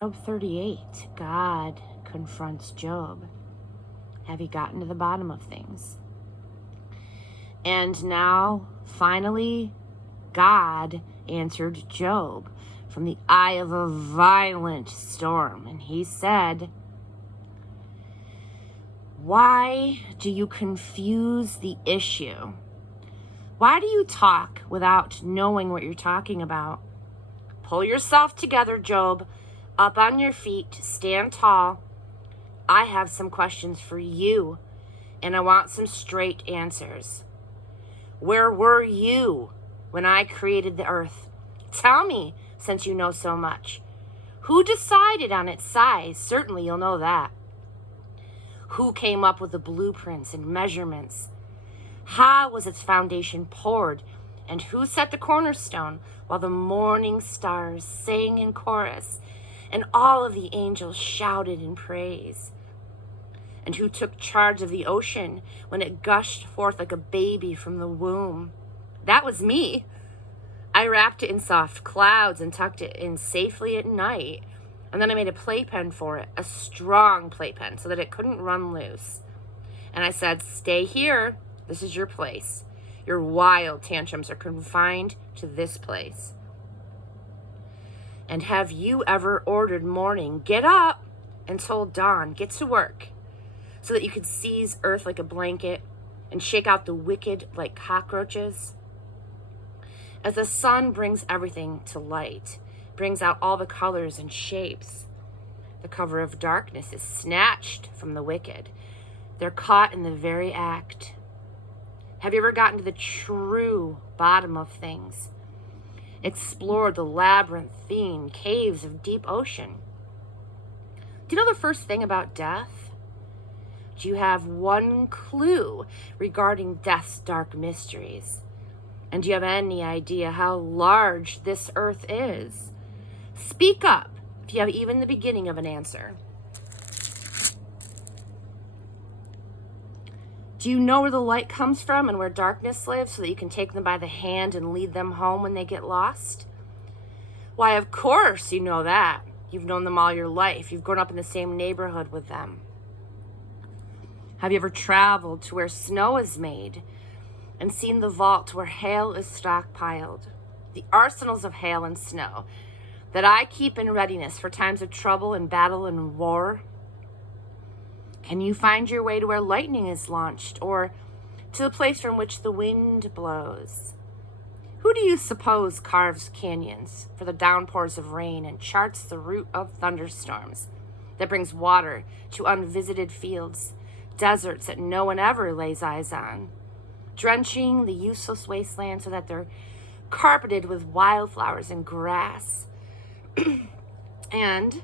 Job 38, God confronts Job. Have you gotten to the bottom of things? And now, finally, God answered Job from the eye of a violent storm. And he said, why do you confuse the issue? Why do you talk without knowing what you're talking about? Pull yourself together, Job. Up on your feet, stand tall. I have some questions for you, and I want some straight answers. Where were you when I created the earth? Tell me, since you know so much. Who decided on its size? Certainly you'll know that. Who came up with the blueprints and measurements? How was its foundation poured? And who set the cornerstone while the morning stars sang in chorus and all of the angels shouted in praise? And who took charge of the ocean when it gushed forth like a baby from the womb? That was me. I wrapped it in soft clouds and tucked it in safely at night. And then I made a playpen for it, a strong playpen, so that it couldn't run loose. And I said, stay here. This is your place. Your wild tantrums are confined to this place. And have you ever ordered morning, get up, and told dawn, get to work, so that you could seize earth like a blanket and shake out the wicked like cockroaches? As the sun brings everything to light, brings out all the colors and shapes, the cover of darkness is snatched from the wicked. They're caught in the very act. Have you ever gotten to the true bottom of things? Explored the labyrinthine caves of deep ocean? Do you know the first thing about death? Do you have one clue regarding death's dark mysteries? And do you have any idea how large this earth is? Speak up if you have even the beginning of an answer. Do you know where the light comes from and where darkness lives so that you can take them by the hand and lead them home when they get lost? Why, of course you know that. You've known them all your life. You've grown up in the same neighborhood with them. Have you ever traveled to where snow is made and seen the vault where hail is stockpiled? The arsenals of hail and snow that I keep in readiness for times of trouble and battle and war? Can you find your way to where lightning is launched, or to the place from which the wind blows? Who do you suppose carves canyons for the downpours of rain and charts the route of thunderstorms that brings water to unvisited fields, deserts that no one ever lays eyes on, drenching the useless wasteland so that they're carpeted with wildflowers and grass? And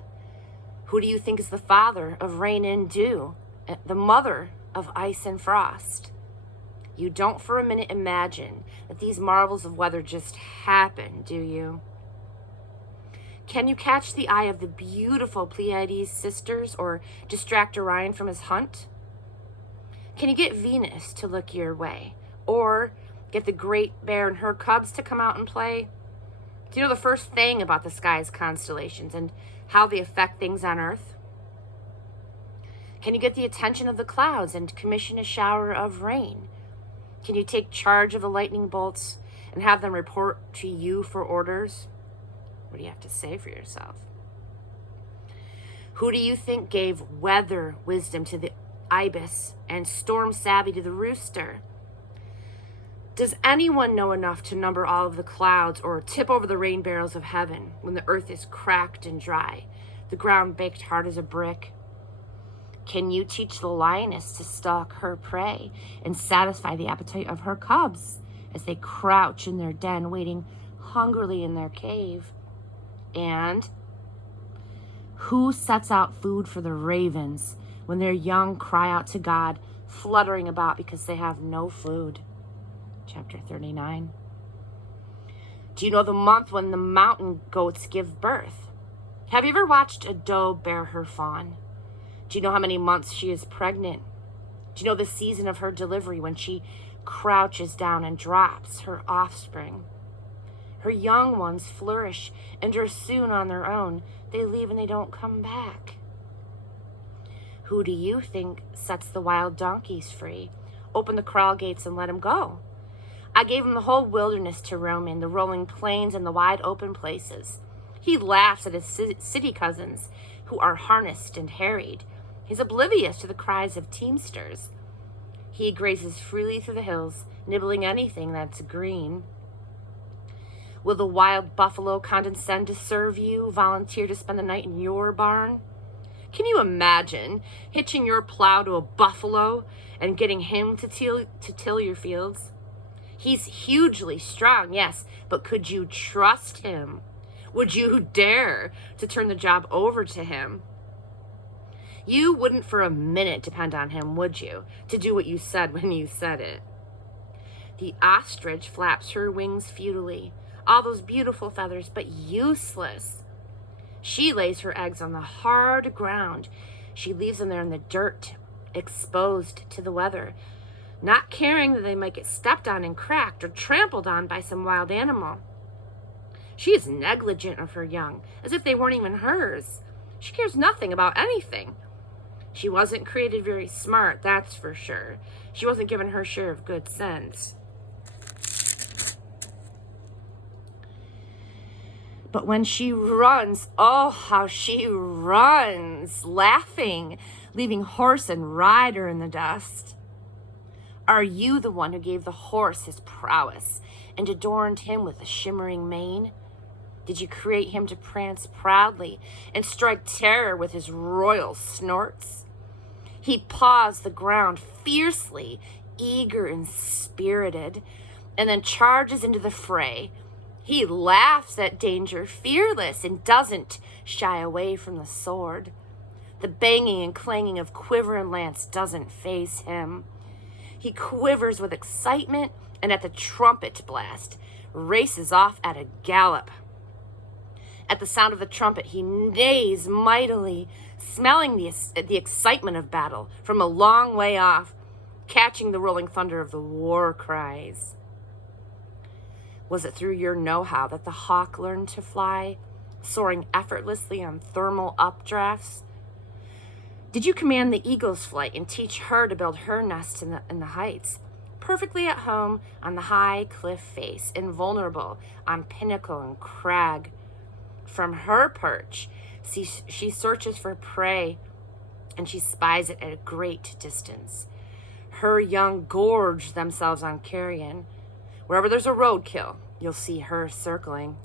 who do you think is the father of rain and dew, the mother of ice and frost? You don't for a minute imagine that these marvels of weather just happen, do you? Can you catch the eye of the beautiful Pleiades sisters or distract Orion from his hunt? Can you get Venus to look your way, or get the Great Bear and her cubs to come out and play? Do you know the first thing about the sky's constellations and how they affect things on Earth? Can you get the attention of the clouds and commission a shower of rain? Can you take charge of the lightning bolts and have them report to you for orders? What do you have to say for yourself? Who do you think gave weather wisdom to the ibis and storm savvy to the rooster? Does anyone know enough to number all of the clouds or tip over the rain barrels of heaven when the earth is cracked and dry, the ground baked hard as a brick? Can you teach the lioness to stalk her prey and satisfy the appetite of her cubs as they crouch in their den, waiting hungrily in their cave? And who sets out food for the ravens when their young cry out to God, fluttering about because they have no food? Chapter 39. Do you know the month when the mountain goats give birth? Have you ever watched a doe bear her fawn? Do you know how many months she is pregnant? Do you know the season of her delivery when she crouches down and drops her offspring? Her young ones flourish and are soon on their own, they leave and they don't come back. Who do you think sets the wild donkeys free? Open the corral gates and let them go. I gave him the whole wilderness to roam in, the rolling plains and the wide open places. He laughs at his city cousins who are harnessed and harried. He's oblivious to the cries of teamsters. He grazes freely through the hills, nibbling anything that's green. Will the wild buffalo condescend to serve you, volunteer to spend the night in your barn? Can you imagine hitching your plow to a buffalo and getting him to till your fields? He's hugely strong, yes, but could you trust him? Would you dare to turn the job over to him? You wouldn't for a minute depend on him, would you, to do what you said when you said it? The ostrich flaps her wings futilely, all those beautiful feathers, but useless. She lays her eggs on the hard ground. She leaves them there in the dirt, exposed to the weather, not caring that they might get stepped on and cracked or trampled on by some wild animal. She is negligent of her young, as if they weren't even hers. She cares nothing about anything. She wasn't created very smart, that's for sure. She wasn't given her share of good sense. But when she runs, oh, how she runs, laughing, leaving horse and rider in the dust. Are you the one who gave the horse his prowess and adorned him with a shimmering mane? Did you create him to prance proudly and strike terror with his royal snorts? He paws the ground fiercely, eager and spirited, and then charges into the fray. He laughs at danger, fearless, and doesn't shy away from the sword. The banging and clanging of quiver and lance doesn't faze him. He quivers with excitement, and at the trumpet blast, races off at a gallop. At the sound of the trumpet, he neighs mightily, smelling the excitement of battle from a long way off, catching the rolling thunder of the war cries. Was it through your know-how that the hawk learned to fly, soaring effortlessly on thermal updrafts? Did you command the eagle's flight and teach her to build her nest in the heights, perfectly at home on the high cliff face, invulnerable on pinnacle and crag? From her perch, she searches for prey, and she spies it at a great distance. Her young gorge themselves on carrion. Wherever there's a roadkill, you'll see her circling.